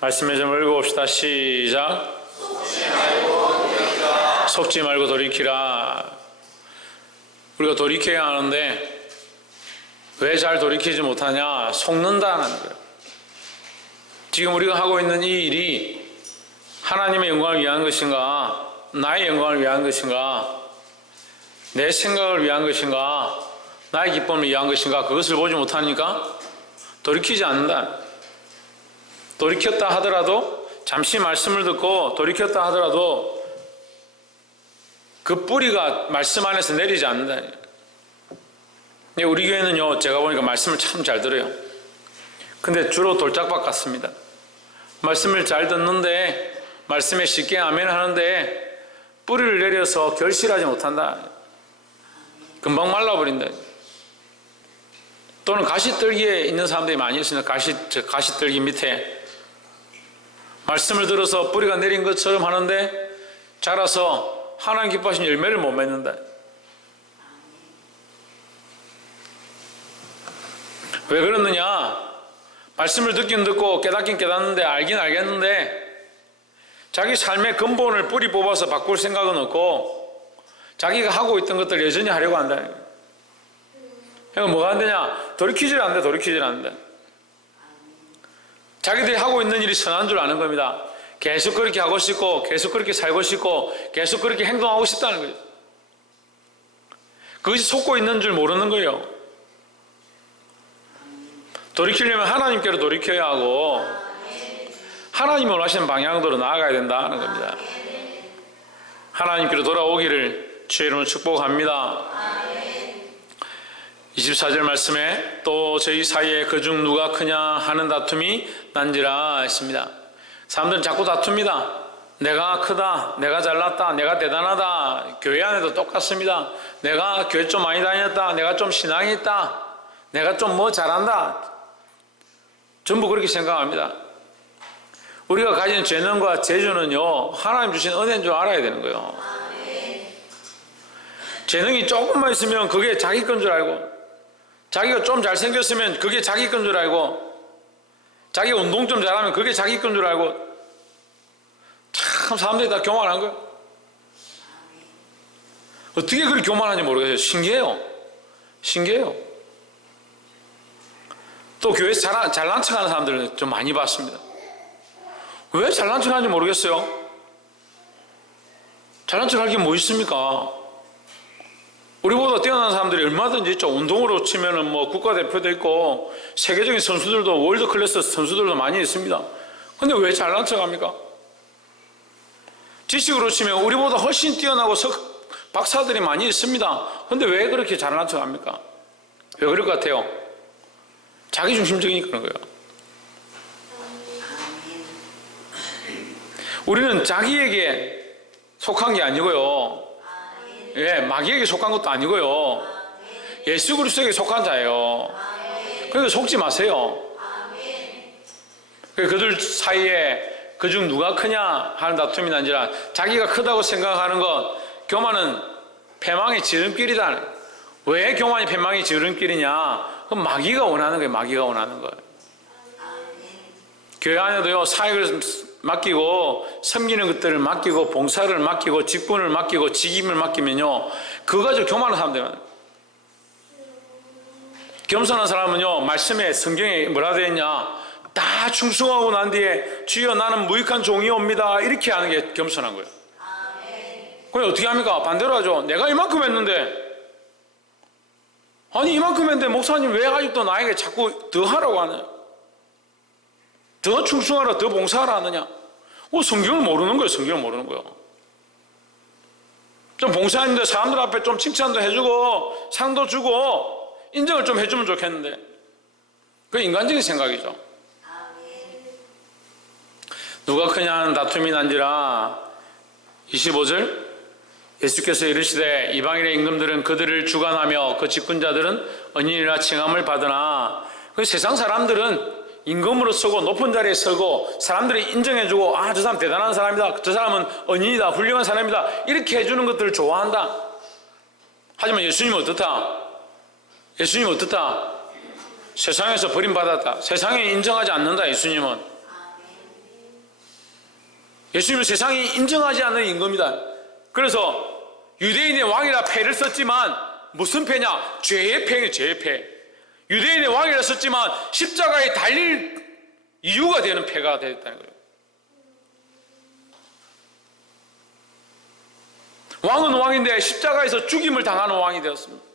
말씀을 좀 읽어봅시다. 시작. 속지 말고 돌이키라. 우리가 돌이켜야 하는데 왜 잘 돌이키지 못하냐? 속는다는 거예요. 지금 우리가 하고 있는 이 일이 하나님의 영광을 위한 것인가? 나의 영광을 위한 것인가? 내 생각을 위한 것인가? 나의 기쁨을 위한 것인가? 그것을 보지 못하니까 돌이키지 않는다. 돌이켰다 하더라도, 잠시 말씀을 듣고 돌이켰다 하더라도 그 뿌리가 말씀 안에서 내리지 않는다. 우리 교회는요, 제가 보니까 말씀을 참 잘 들어요. 근데 주로 돌짝밭 같습니다. 말씀을 잘 듣는데, 말씀에 쉽게 아멘 하는데 뿌리를 내려서 결실하지 못한다. 금방 말라버린다. 또는 가시떨기에 있는 사람들이 많이 있습니다. 가시떨기 밑에 말씀을 들어서 뿌리가 내린 것처럼 하는데 자라서 하나님 기뻐하신 열매를 못 맺는다. 왜 그러느냐? 말씀을 듣긴 듣고 깨닫긴 깨닫는데, 알긴 알겠는데 자기 삶의 근본을 뿌리 뽑아서 바꿀 생각은 없고 자기가 하고 있던 것들 여전히 하려고 한다. 그러니까 뭐가 안 되냐? 돌이키질 않는다. 돌이키질 않는다. 자기들이 하고 있는 일이 선한 줄 아는 겁니다. 계속 그렇게 하고 싶고, 계속 그렇게 살고 싶고, 계속 그렇게 행동하고 싶다는 거예요. 그것이 속고 있는 줄 모르는 거예요. 돌이키려면 하나님께로 돌이켜야 하고 하나님이 원하시는 방향으로 나아가야 된다는 겁니다. 하나님께로 돌아오기를 주의 이름으로 축복합니다. 24절 말씀에 또 저희 사이에 그중 누가 크냐 하는 다툼이 난지라 했습니다. 사람들은 자꾸 다툽니다. 내가 크다, 내가 잘났다, 내가 대단하다. 교회 안에도 똑같습니다. 내가 교회 좀 많이 다녔다, 내가 좀 신앙이 있다, 내가 좀 뭐 잘한다. 전부 그렇게 생각합니다. 우리가 가진 재능과 재주는요, 하나님 주신 은혜인 줄 알아야 되는 거예요. 재능이 조금만 있으면 그게 자기 건 줄 알고, 자기가 좀 잘생겼으면 그게 자기 건 줄 알고, 자기가 운동 좀 잘하면 그게 자기 건 줄 알고, 참 사람들이 다 교만한 거예요. 어떻게 그렇게 교만한지 모르겠어요. 신기해요. 신기해요. 또 교회에서 잘난 척하는 사람들은 좀 많이 봤습니다. 왜 잘난 척하는지 모르겠어요. 잘난 척할 게 뭐 있습니까? 우리보다 뛰어난 사람들이 얼마든지 있죠. 운동으로 치면은 뭐 국가대표도 있고 세계적인 선수들도, 월드 클래스 선수들도 많이 있습니다. 근데 왜 잘난 척합니까? 지식으로 치면 우리보다 훨씬 뛰어나고 박사들이 많이 있습니다. 근데 왜 그렇게 잘난 척합니까? 왜 그럴 것 같아요? 자기중심적이니까 그런 거예요. 우리는 자기에게 속한 게 아니고요, 예, 마귀에게 속한 것도 아니고요, 예수 그리스도에게 속한 자예요. 그러니까 속지 마세요. 그들 사이에 그중 누가 크냐 하는 다툼이 난지라. 자기가 크다고 생각하는 것, 교만은 패망의 지름길이다. 왜 교만이 패망의 지름길이냐? 그건 마귀가 원하는 거예요. 마귀가 원하는 거예요. 교회 안에도요, 사역을 맡기고 섬기는 것들을 맡기고 봉사를 맡기고 직분을 맡기고 직임을 맡기면요, 그거 가지고 교만한 사람들은, 겸손한 사람은요, 말씀에, 성경에 뭐라 되어 있냐, 다 충성하고 난 뒤에 주여 나는 무익한 종이옵니다, 이렇게 하는 게 겸손한 거예요. 그럼 어떻게 합니까? 반대로 하죠. 내가 이만큼 했는데, 아니 이만큼 했는데 목사님 왜 아직도 나에게 자꾸 더 하라고 하느냐, 더 충성하라, 더 봉사하라 하느냐. 성경을 모르는 거예요. 성경을 모르는 거예요. 좀 봉사했는데 사람들 앞에 좀 칭찬도 해주고 상도 주고 인정을 좀 해주면 좋겠는데, 그게 인간적인 생각이죠. 누가 크냐 하는 다툼이 난지라. 25절 예수께서 이르시되 이방인의 임금들은 그들을 주관하며 그 직분자들은 언인이라 칭함을 받으나, 그 세상 사람들은 임금으로 서고 높은 자리에 서고 사람들이 인정해주고, 아, 저 사람 대단한 사람이다, 저 사람은 언인이다, 훌륭한 사람이다, 이렇게 해주는 것들을 좋아한다. 하지만 예수님은 어떻다? 예수님은 어떻다? 세상에서 버림받았다. 세상에 인정하지 않는다. 예수님은 예수님은 세상이 인정하지 않는 임금이다. 그래서 유대인의 왕이라 패를 썼지만 무슨 패냐? 죄의 패예요. 죄의 패. 유대인의 왕이라 썼지만 십자가에 달릴 이유가 되는 패가 되었다는 거예요. 왕은 왕인데 십자가에서 죽임을 당하는 왕이 되었습니다.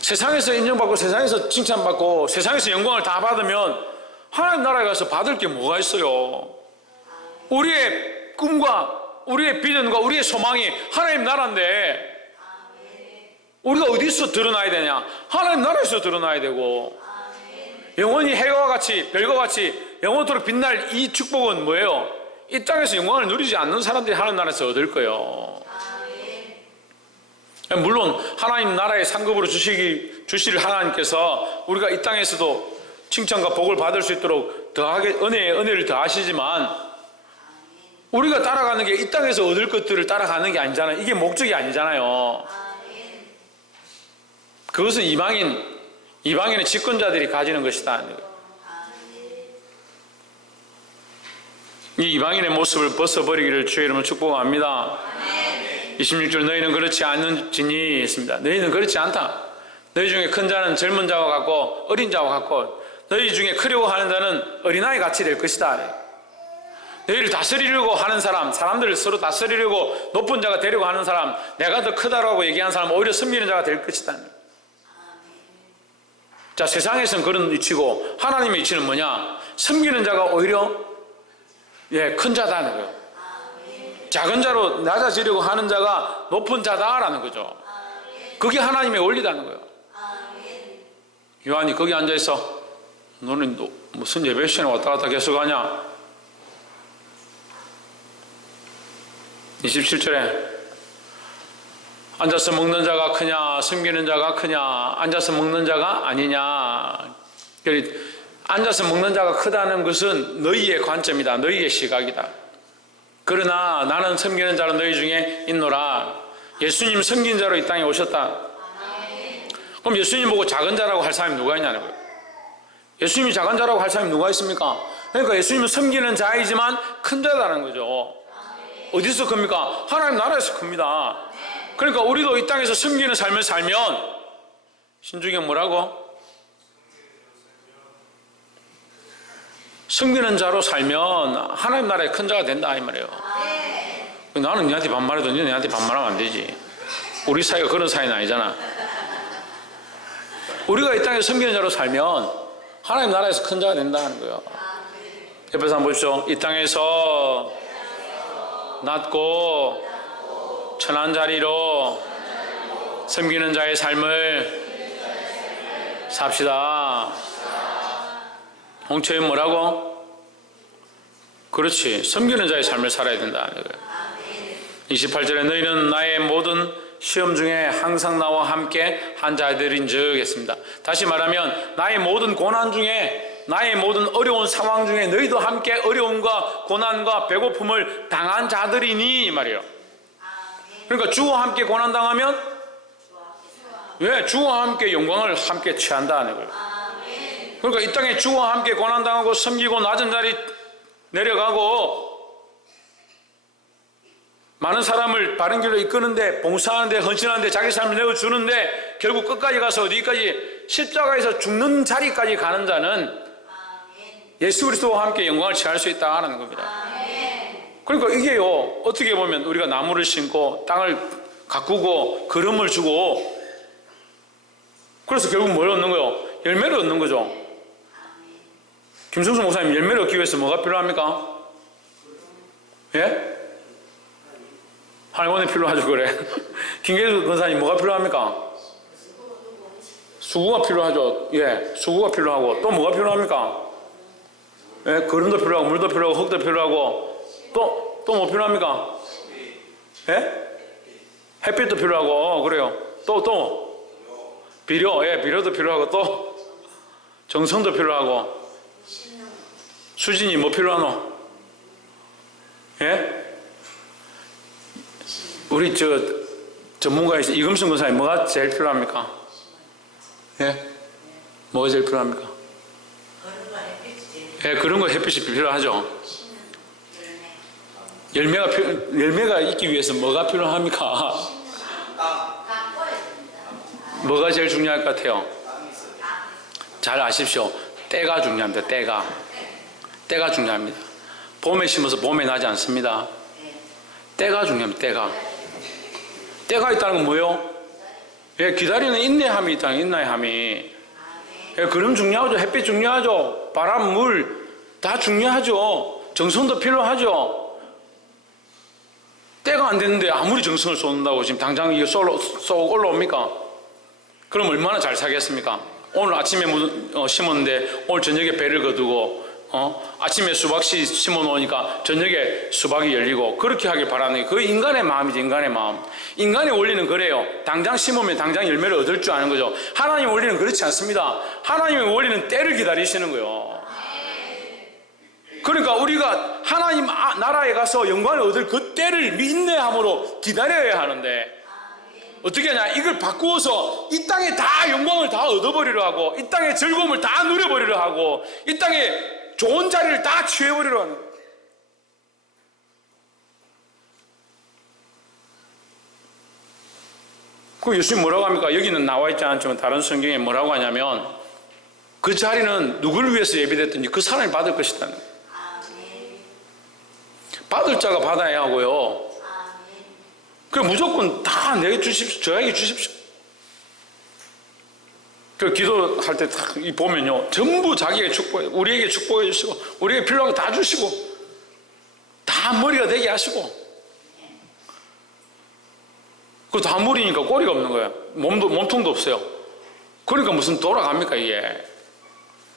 세상에서 인정받고 세상에서 칭찬받고 세상에서 영광을 다 받으면 하나님 나라에 가서 받을 게 뭐가 있어요? 우리의 꿈과 우리의 비전과 우리의 소망이 하나님 나라인데 우리가 어디서 드러나야 되냐? 하나님 나라에서 드러나야 되고 영원히 해와 같이 별과 같이 영원토록 빛날 이 축복은 뭐예요? 이 땅에서 영광을 누리지 않는 사람들이 하나님 나라에서 얻을 거예요. 물론 하나님 나라의 상급으로 주실 하나님께서 우리가 이 땅에서도 칭찬과 복을 받을 수 있도록 더하게 은혜를 더하시지만 우리가 따라가는 게 이 땅에서 얻을 것들을 따라가는 게 아니잖아요. 이게 목적이 아니잖아요. 그것은 이방인의 집권자들이 가지는 것이다. 이 이방인의 모습을 벗어버리기를 주의 이름으로 축복합니다. 26절 너희는 그렇지 않은지니 했습니다. 너희는 그렇지 않다. 너희 중에 큰 자는 젊은 자와 같고 어린 자와 같고 너희 중에 크려고 하는 자는 어린아이 같이 될 것이다. 너희를 다스리려고 하는 사람들을 서로 다스리려고 높은 자가 되려고 하는 사람, 내가 더 크다라고 얘기하는 사람은 오히려 섬기는 자가 될 것이다. 자, 세상에서는 그런 위치고 하나님의 위치는 뭐냐? 섬기는 자가 오히려 큰 자다는 거예요. 작은 자로 낮아지려고 하는 자가 높은 자다라는 거죠. 그게 하나님의 원리라는 거예요. 요한이 거기 앉아있어. 너는 무슨 예배 시간에 왔다 갔다 계속 하냐? 27절에 앉아서 먹는 자가 크냐 섬기는 자가 크냐 앉아서 먹는 자가 아니냐. 앉아서 먹는 자가 크다는 것은 너희의 관점이다. 너희의 시각이다. 그러나 나는 섬기는 자는 너희 중에 있노라. 예수님 섬긴 자로 이 땅에 오셨다. 그럼 예수님 보고 작은 자라고 할 사람이 누가 있냐는 거예요. 예수님이 작은 자라고 할 사람이 누가 있습니까? 그러니까 예수님은 섬기는 자이지만 큰 자라는 거죠. 어디서 큽니까? 하나님 나라에서 큽니다. 그러니까 우리도 이 땅에서 섬기는 삶을 살면 신중에 뭐라고? 섬기는 자로 살면 하나님 나라의 큰 자가 된다 이 말이에요. 나는 니한테 반말해도 니는 내한테 반말하면 안 되지. 우리 사이가 그런 사이는 아니잖아. 우리가 이 땅에서 섬기는 자로 살면 하나님 나라에서 큰 자가 된다는 거예요. 옆에서 한번 보십시오. 이 땅에서 낮고 천한 자리로 섬기는 자의 삶을 삽시다. 홍채는 뭐라고? 그렇지. 섬기는 자의 삶을 살아야 된다는 거예요. 28절에 너희는 나의 모든 시험 중에 항상 나와 함께 한 자들인 즉 했습니다. 다시 말하면 나의 모든 고난 중에 나의 모든 어려운 상황 중에 너희도 함께 어려움과 고난과 배고픔을 당한 자들이니 이 말이에요. 그러니까 주와 함께 고난 당하면 왜? 주와 함께 영광을 함께 취한다는 거예요. 그러니까 이 땅에 주와 함께 고난 당하고 섬기고 낮은 자리 내려가고 많은 사람을 바른 길로 이끄는데 봉사하는데 헌신하는데 자기 삶을 내어주는데 결국 끝까지 가서 어디까지 십자가에서 죽는 자리까지 가는 자는 예수 그리스도와 함께 영광을 취할 수 있다는 겁니다. 그러니까 이게요, 어떻게 보면 우리가 나무를 심고 땅을 가꾸고 거름을 주고 그래서 결국 뭘 얻는 거예요? 열매를 얻는 거죠. 김성수 목사님, 열매를 얻기 위해서 뭐가 필요합니까? 예? 하나님의 필요하죠. 그래. 김계수 권사님 뭐가 필요합니까? 수구가 필요하죠. 예, 수구가 필요하고 또 뭐가 필요합니까? 예, 거름도 필요하고 물도 필요하고 흙도 필요하고 또 뭐 필요합니까? 예? 햇빛도 필요하고 그래요. 또 비료, 예, 비료도 필요하고 또 정성도 필요하고 수진이 뭐 필요하노? 예? 우리 전문가에서 이금순 권사님 뭐가 제일 필요합니까? 예? 뭐가 제일 필요합니까? 그런 거 햇빛이 예, 그런 거 햇빛이 필요하죠. 열매가 있기 위해서 뭐가 필요합니까? 뭐가 제일 중요할 것 같아요? 잘 아십시오. 때가 중요합니다. 때가 중요합니다. 봄에 심어서 봄에 나지 않습니다. 때가 중요합니다. 때가 있다는 건 뭐예요? 예, 기다리는 인내함이 있다는 인내함이. 예, 그럼 중요하죠. 햇빛 중요하죠. 바람, 물 다 중요하죠. 정성도 필요하죠. 때가 안 됐는데 아무리 정성을 쏟는다고 지금 당장 이게 쏙 올라옵니까? 그럼 얼마나 잘 사겠습니까? 오늘 아침에 심었는데 오늘 저녁에 배를 거두고 아침에 수박씨 심어 놓으니까 저녁에 수박이 열리고 그렇게 하길 바라는 게 그게 인간의 마음이죠. 인간의 마음. 인간의 원리는 그래요. 당장 심으면 당장 열매를 얻을 줄 아는 거죠. 하나님의 원리는 그렇지 않습니다. 하나님의 원리는 때를 기다리시는 거예요. 그러니까 우리가 하나님 나라에 가서 영광을 얻을 그 때를 인내함으로 기다려야 하는데 어떻게 하냐? 이걸 바꾸어서 이 땅에 다 영광을 다 얻어버리려 하고 이 땅의 즐거움을 다 누려버리려 하고 이 땅에 좋은 자리를 다 취해버리려 하는 거예요. 그 예수님 뭐라고 합니까? 여기는 나와 있지 않지만 다른 성경에 뭐라고 하냐면 그 자리는 누구를 위해서 예비됐든지 그 사람이 받을 것이다. 받을 자가 받아야 하고요. 그 무조건 다 내게 주십시오. 저에게 주십시오. 그 기도할 때 딱 보면요. 전부 자기에게 축복해, 우리에게 축복해 주시고, 우리에게 필요한 거 다 주시고, 다 머리가 되게 하시고. 그 다 머리니까 꼬리가 없는 거예요. 몸통도 없어요. 그러니까 무슨 돌아갑니까, 이게.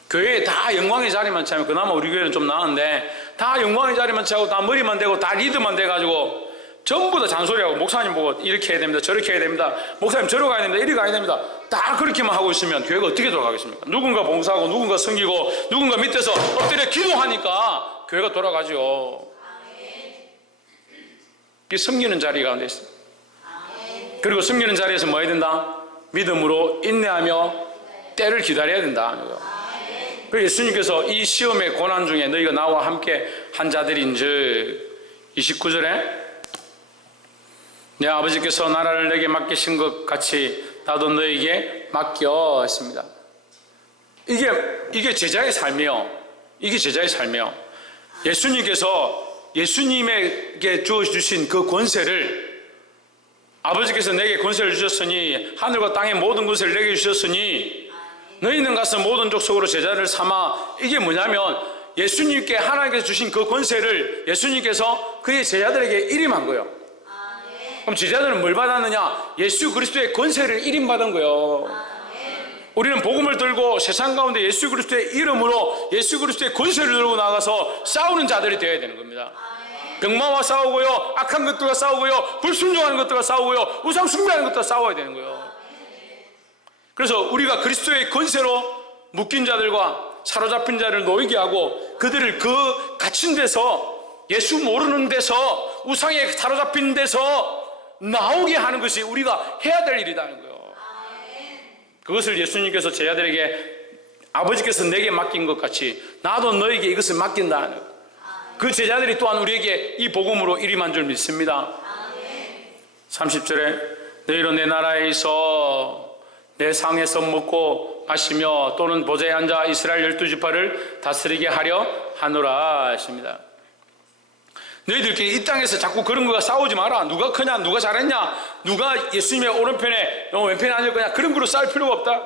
교회에 다 영광의 자리만 차면, 그나마 우리 교회는 좀 나은데, 다 영광의 자리만 차고, 다 머리만 되고, 다 리드만 돼가지고, 전부 다 잔소리하고 목사님 보고 이렇게 해야 됩니다. 저렇게 해야 됩니다. 목사님 저러 가야 됩니다. 이리 가야 됩니다. 다 그렇게만 하고 있으면 교회가 어떻게 돌아가겠습니까? 누군가 봉사하고 누군가 섬기고 누군가 밑에서 엎드려 기도하니까 교회가 돌아가죠. 이 섬기는 자리 가운데 있습니다. 그리고 섬기는 자리에서 뭐 해야 된다? 믿음으로 인내하며 때를 기다려야 된다. 그래서 예수님께서 이 시험의 고난 중에 너희가 나와 함께 한 자들인즉 29절에 내 아버지께서 나라를 내게 맡기신 것 같이 나도 너에게 맡겨 했습니다. 이게 제자의 삶이에요. 이게 제자의 삶이에요. 예수님에게 주어주신 그 권세를 아버지께서 내게 권세를 주셨으니 하늘과 땅의 모든 권세를 내게 주셨으니 너희는 가서 모든 족속으로 제자를 삼아. 이게 뭐냐면 예수님께 하나님께서 주신 그 권세를 예수님께서 그의 제자들에게 일임한 거예요. 그럼 제자들은 뭘 받았느냐? 예수 그리스도의 권세를 일임받은 거예요. 우리는 복음을 들고 세상 가운데 예수 그리스도의 이름으로 예수 그리스도의 권세를 들고 나가서 싸우는 자들이 되어야 되는 겁니다. 병마와 싸우고요, 악한 것들과 싸우고요, 불순종하는 것들과 싸우고요, 우상 숭배하는 것들과 싸워야 되는 거예요. 그래서 우리가 그리스도의 권세로 묶인 자들과 사로잡힌 자를 놓이게 하고 그들을 그 갇힌 데서 예수 모르는 데서 우상에 사로잡힌 데서 나오게 하는 것이 우리가 해야 될 일이라는 거예요. 그것을 예수님께서 제자들에게 아버지께서 내게 맡긴 것 같이 나도 너에게 이것을 맡긴다는 거예요. 그 제자들이 또한 우리에게 이 복음으로 일임한 줄 믿습니다. 30절에 너희로 내 나라에 있어 내 상에서 먹고 마시며 또는 보좌에 앉아 이스라엘 12지파를 다스리게 하려 하노라 하십니다. 너희들끼리 이 땅에서 자꾸 그런 거가 싸우지 마라. 누가 크냐, 누가 잘했냐, 누가 예수님의 오른편에 왼편에 앉을 거냐, 그런 거로 싸울 필요가 없다.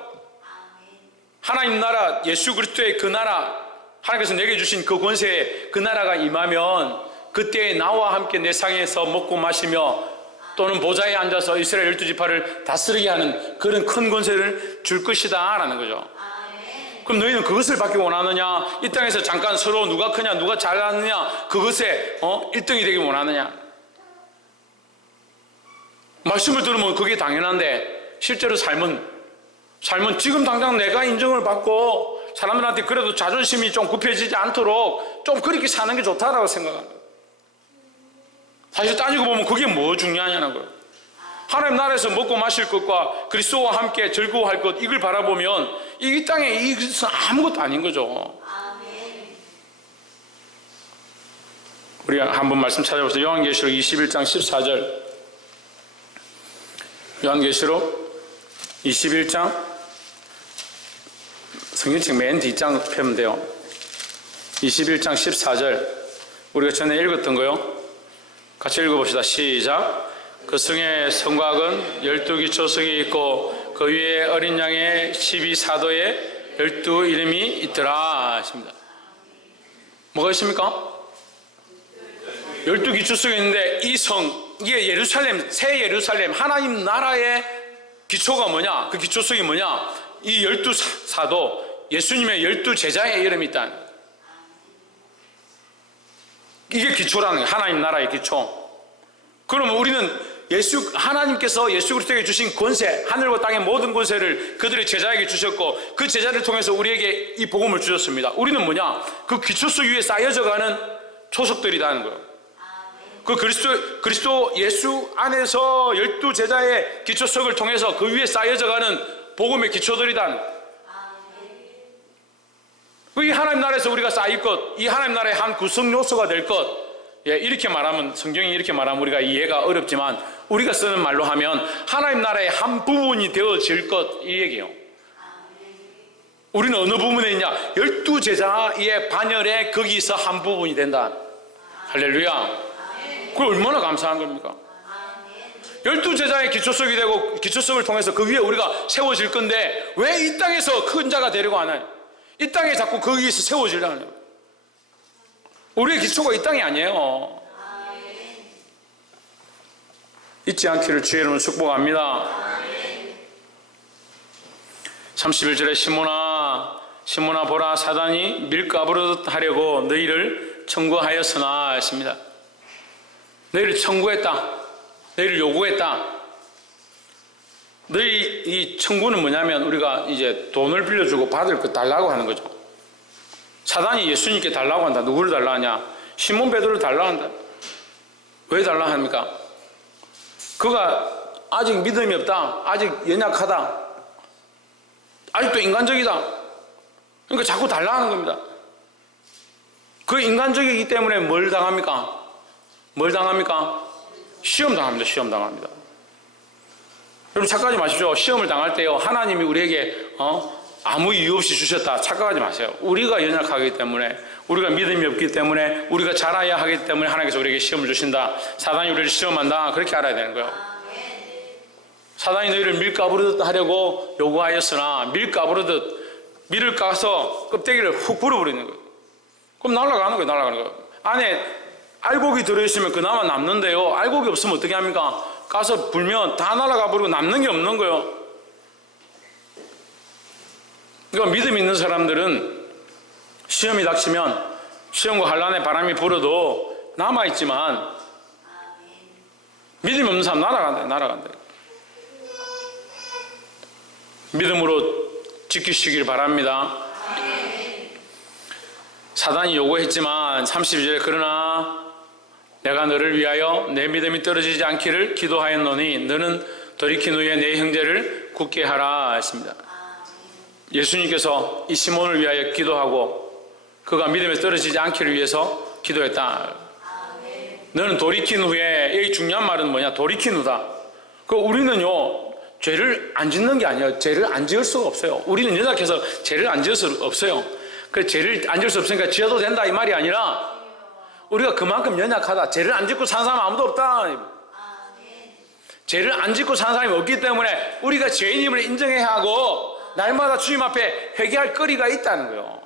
하나님 나라, 예수 그리스도의 그 나라, 하나님께서 내게 주신 그 권세에 그 나라가 임하면 그때 나와 함께 내 상에서 먹고 마시며 또는 보좌에 앉아서 이스라엘 12지파를 다스리게 하는 그런 큰 권세를 줄 것이다 라는 거죠. 그럼 너희는 그것을 받기 원하느냐? 이 땅에서 잠깐 서로 누가 크냐, 누가 잘하느냐, 그것에 1등이 되기 원하느냐? 말씀을 들으면 그게 당연한데 실제로 삶은 지금 당장 내가 인정을 받고 사람들한테 그래도 자존심이 좀 굽혀지지 않도록 좀 그렇게 사는 게 좋다라고 생각합니다. 사실 따지고 보면 그게 뭐 중요하냐는 거예요. 하나님 나라에서 먹고 마실 것과 그리스도와 함께 즐거워할 것, 이걸 바라보면 이 땅에 이것은 아무것도 아닌 거죠. 우리가 한번 말씀 찾아보세요. 요한계시록 21장 14절. 요한계시록 21장, 성경책 맨 뒷장 펴면 돼요. 21장 14절. 우리가 전에 읽었던 거요. 같이 읽어봅시다. 시작. 그 성의 성곽은 12 기초성이 있고 그 위에 어린 양의 12사도의 12 이름이 있더라 하십니다. 뭐가 있습니까? 12 기초성이 있는데 이 성, 이게 예루살렘, 새 예루살렘, 하나님 나라의 기초가 뭐냐? 그 기초성이 뭐냐? 이 12사도, 예수님의 12제자의 이름이 있다. 이게 기초라는 거예요. 하나님 나라의 기초. 그러면 우리는 하나님께서 예수 그리스도에게 주신 권세, 하늘과 땅의 모든 권세를 그들의 제자에게 주셨고 그 제자를 통해서 우리에게 이 복음을 주셨습니다. 우리는 뭐냐? 그 기초석 위에 쌓여져가는 초석들이라는 거예요. 그 그리스도 예수 안에서 12제자의 기초석을 통해서 그 위에 쌓여져가는 복음의 기초들이라는 거예요. 이 하나님 나라에서 우리가 쌓일 것, 이 하나님 나라의 한 구성 요소가 될 것, 이렇게 말하면, 성경이 이렇게 말하면 우리가 이해가 어렵지만 우리가 쓰는 말로 하면 하나님 나라의 한 부분이 되어질 것, 이 얘기예요. 우리는 어느 부분에 있냐? 12제자의 반열에 거기서 한 부분이 된다. 할렐루야. 그걸 얼마나 감사한 겁니까? 12제자의 기초석이 되고 기초석을 통해서 그 위에 우리가 세워질 건데 왜 이 땅에서 큰 자가 되려고 하나요? 이 땅에 자꾸 거기에서 세워지려고 해요. 우리의 기초가 이 땅이 아니에요. 잊지 않기를 주의 이름으로 축복합니다. 31절에 시몬아 보라, 사단이 밀가부르듯 하려고 너희를 청구하였으나 했습니다. 너희를 청구했다. 너희를 요구했다. 너희 이 청구는 뭐냐면 우리가 이제 돈을 빌려주고 받을 거 달라고 하는 거죠. 사단이 예수님께 달라고 한다. 누구를 달라 하냐? 시몬 베드로를 달라 한다. 왜 달라 합니까? 그가 아직 믿음이 없다. 아직 연약하다. 아직도 인간적이다. 그러니까 자꾸 달라 하는 겁니다. 그 인간적이기 때문에 뭘 당합니까? 뭘 당합니까? 시험 당합니다. 시험 당합니다. 여러분 착각하지 마십시오. 시험을 당할 때요, 하나님이 우리에게 아무 이유 없이 주셨다 착각하지 마세요. 우리가 연약하기 때문에, 우리가 믿음이 없기 때문에, 우리가 잘해야 하기 때문에 하나님께서 우리에게 시험을 주신다. 사단이 우리를 시험한다. 그렇게 알아야 되는 거예요. 사단이 너희를 밀가부르듯 하려고 요구하였으나 밀을 까서 껍데기를 훅 불어버리는 거예요. 그럼 날아가는 거예요. 안에 알곡이 들어있으면 그나마 남는데요, 알곡이 없으면 어떻게 합니까? 가서 불면 다 날아가 버리고 남는 게 없는 거예요. 그러니까 믿음 있는 사람들은 시험이 닥치면 시험과 환난의 바람이 불어도 남아있지만 믿음이 없는 사람 날아간다. 믿음으로 지키시길 바랍니다. 사단이 요구했지만 32절에 그러나 내가 너를 위하여 내 믿음이 떨어지지 않기를 기도하였노니 너는 돌이킨 후에 내 형제를 굳게 하라 했습니다. 예수님께서 이 시몬을 위하여 기도하고 그가 믿음에 떨어지지 않기를 위해서 기도했다. 너는 돌이킨 후에, 여기 중요한 말은 뭐냐? 돌이킨 후다. 우리는요, 죄를 안 짓는 게 아니에요. 죄를 안 지을 수가 없어요. 우리는 연약해서 죄를 안 지을 수 없어요. 그래서 죄를 안 지을 수 없으니까 지어도 된다 이 말이 아니라 우리가 그만큼 연약하다. 죄를 안 짓고 사는 사람 아무도 없다. 죄를 안 짓고 사는 사람이 없기 때문에 우리가 죄인임을 인정해야 하고 날마다 주님 앞에 회개할 거리가 있다는 거예요.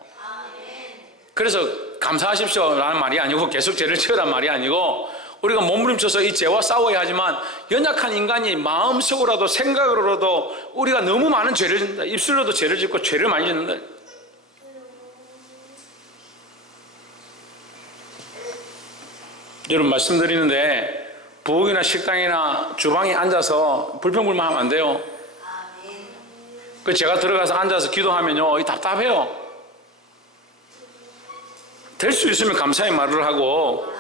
그래서 감사하십시오 라는 말이 아니고 계속 죄를 지으란 말이 아니고 우리가 몸부림쳐서 이 죄와 싸워야 하지만 연약한 인간이 마음속으로라도 생각으로라도 우리가 너무 많은 죄를 짓는다. 입술로도 죄를 짓고 죄를 많이 짓는다. 여러분 말씀드리는데 부엌이나 식당이나 주방에 앉아서 불평불만하면 안 돼요. 제가 들어가서 앉아서 기도하면요 답답해요. 될 수 있으면 감사의 말을 하고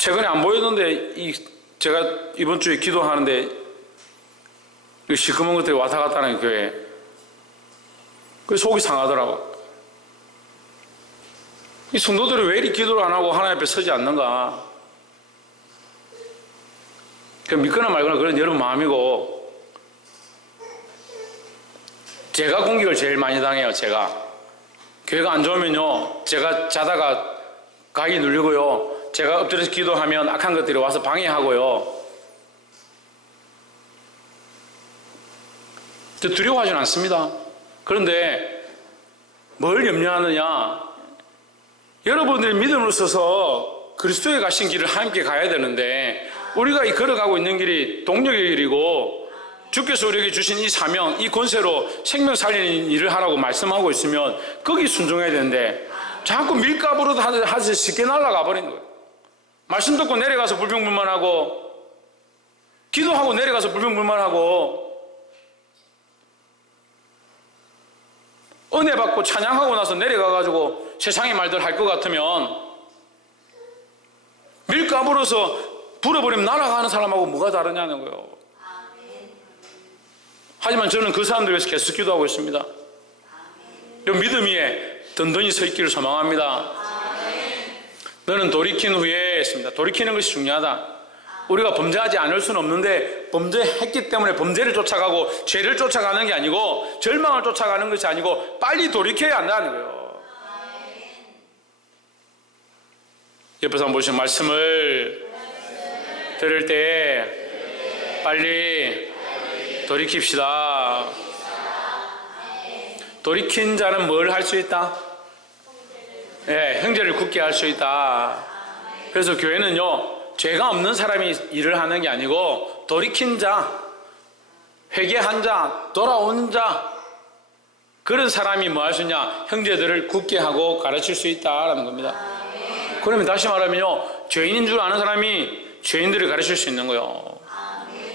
최근에 안 보였는데 제가 이번 주에 기도하는데 이 시커먼 것들이 왔다 갔다 하는 교회. 그 속이 상하더라고. 이 성도들이 왜 이렇게 기도를 안 하고 하나님 앞에 서지 않는가? 믿거나 말거나 그런 여러분 마음이고, 제가 공격을 제일 많이 당해요. 제가 교회가 안 좋으면요, 제가 자다가 가기 누르고요, 제가 엎드려서 기도하면 악한 것들이 와서 방해하고요. 두려워하지는 않습니다. 그런데 뭘 염려하느냐? 여러분들이 믿음으로 서서 그리스도에 가신 길을 함께 가야 되는데, 우리가 이 걸어가고 있는 길이 동력의 길이고 주께서 우리에게 주신 이 사명, 이 권세로 생명 살리는 일을 하라고 말씀하고 있으면 거기 순종해야 되는데, 자꾸 밀가부로 하듯이 쉽게 날아가 버리는 거예요. 말씀 듣고 내려가서 불평불만하고, 기도하고 내려가서 불평불만하고, 은혜 받고 찬양하고 나서 내려가가지고 세상의 말들 할 것 같으면 밀가부로서 불어버리면 날아가는 사람하고 뭐가 다르냐는 거예요. 하지만 저는 그 사람들 위해서 계속 기도하고 있습니다. 이 믿음 위에 든든히 서 있기를 소망합니다. 너는 돌이킨 후에 했습니다. 돌이키는 것이 중요하다. 우리가 범죄하지 않을 수는 없는데, 범죄했기 때문에 범죄를 쫓아가고 죄를 쫓아가는 게 아니고, 절망을 쫓아가는 것이 아니고 빨리 돌이켜야 한다는 거예요. 옆에서 한번 보시면 말씀을 들을 때 빨리 돌이킵시다. 돌이킨 자는 뭘 할 수 있다? 형제를 굳게 할 수 있다. 그래서 교회는요, 죄가 없는 사람이 일을 하는 게 아니고 돌이킨 자, 회개한 자, 돌아온 자, 그런 사람이 뭐 할 수 있냐? 형제들을 굳게 하고 가르칠 수 있다라는 겁니다. 그러면 다시 말하면요, 죄인인 줄 아는 사람이 죄인들을 가르칠 수 있는 거예요.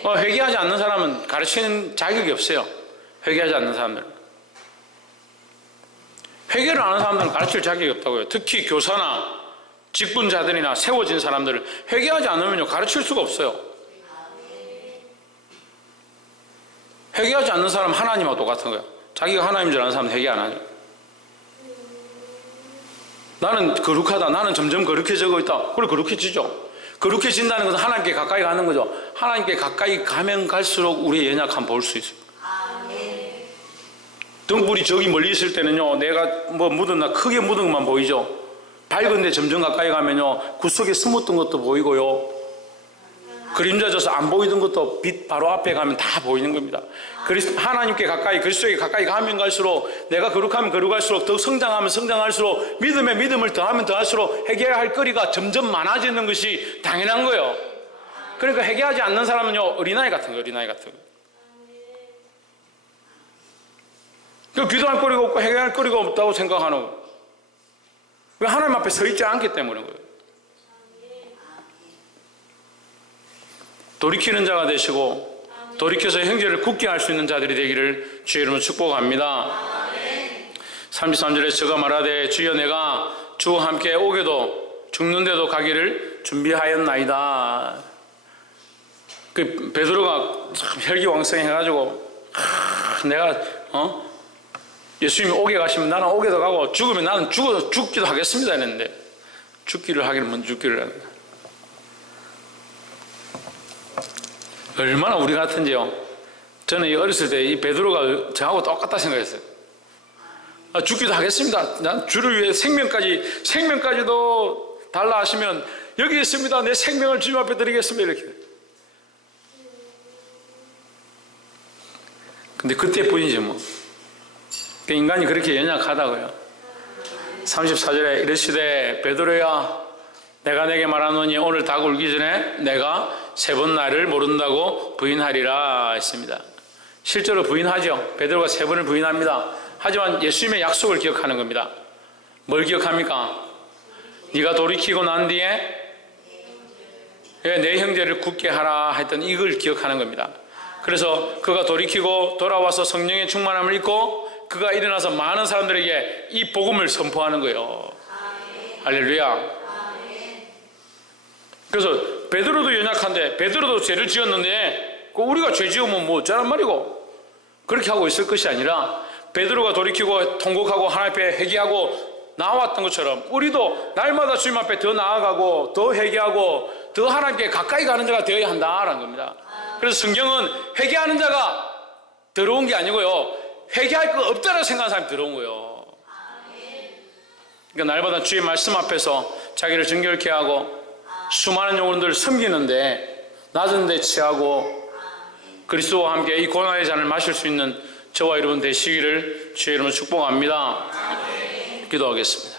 회개하지 않는 사람은 가르치는 자격이 없어요. 회개하지 않는 사람들은. 회개를 안 하는 사람들은 가르칠 자격이 없다고요. 특히 교사나 직분자들이나 세워진 사람들을 회개하지 않으면요, 가르칠 수가 없어요. 회개하지 않는 사람 은 하나님하고 똑같은 거예요. 자기가 하나님인 줄 아는 사람은 회개 안 하죠. 나는 거룩하다, 나는 점점 거룩해지고 있다. 그래, 거룩해지죠. 거룩해진다는 것은 하나님께 가까이 가는 거죠. 하나님께 가까이 가면 갈수록 우리의 연약함 볼 수 있어요. 등불이 저기 멀리 있을 때는요, 내가 뭐 묻은 나 크게 묻은 것만 보이죠. 밝은데 점점 가까이 가면요, 구석에 숨었던 것도 보이고요, 그림자 져서 안 보이던 것도 빛 바로 앞에 가면 다 보이는 겁니다. 하나님께 가까이, 그리스도에게 가까이 가면 갈수록, 내가 거룩하면 거룩할수록, 더 성장하면 성장할수록, 믿음에 믿음을 더하면 더할수록 회개해야 할 거리가 점점 많아지는 것이 당연한 거예요. 그러니까 회개하지 않는 사람은요, 어린아이 같은 거예요. 어린아이 같은 거예요. 그 기도할 거리가 없고 회개할 거리가 없다고 생각하는 거예요. 왜? 하나님 앞에 서 있지 않기 때문인 거예요. 돌이키는 자가 되시고 돌이켜서 형제를 굳게 할 수 있는 자들이 되기를 주의 이름으로 축복합니다. 33절에 저가 말하되 주여 내가 주와 함께 오게도 죽는데도 가기를 준비하였나이다. 그 베드로가 참 혈기왕성해가지고 내가 예수님이 오게 가시면 나는 오게도 가고 죽으면 나는 죽기도 하겠습니다 했는데, 죽기를 하기는 먼저 죽기를 하는 거예요. 얼마나 우리 같은지요. 저는 어렸을 때 이 베드로가 저하고 똑같다 생각했어요. 죽기도 하겠습니다. 난 주를 위해 생명까지도 달라 하시면 여기 있습니다. 내 생명을 주님 앞에 드리겠습니다. 이렇게. 근데 그때뿐이지 뭐. 인간이 그렇게 연약하다고요. 34절에 이르시되 베드로야 내가 내게 말하노니 오늘 닭 울기 전에 내가 3번 나를 모른다고 부인하리라 했습니다. 실제로 부인하죠. 베드로가 3번을 부인합니다. 하지만 예수님의 약속을 기억하는 겁니다. 뭘 기억합니까? 네가 돌이키고 난 뒤에 내 형제를 굳게 하라 했던 이걸 기억하는 겁니다. 그래서 그가 돌이키고 돌아와서 성령의 충만함을 입고 그가 일어나서 많은 사람들에게 이 복음을 선포하는 거예요. 할렐루야. 그래서 베드로도 연약한데 베드로도 죄를 지었는데 우리가 죄 지으면 뭐 어쩌란 말이고 그렇게 하고 있을 것이 아니라 베드로가 돌이키고 통곡하고 하나님 앞에 회개하고 나왔던 것처럼 우리도 날마다 주님 앞에 더 나아가고 더 회개하고 더 하나님께 가까이 가는 자가 되어야 한다라는 겁니다. 그래서 성경은 회개하는 자가 들어온 게 아니고요, 회개할 거 없다라고 생각하는 사람이 들어온 거예요. 그러니까 날마다 주의 말씀 앞에서 자기를 정결케 하고 수많은 영혼들을 섬기는데 낮은 데 취하고 그리스도와 함께 이 고난의 잔을 마실 수 있는 저와 여러분 되시기를 주의 이름으로 축복합니다. 기도하겠습니다.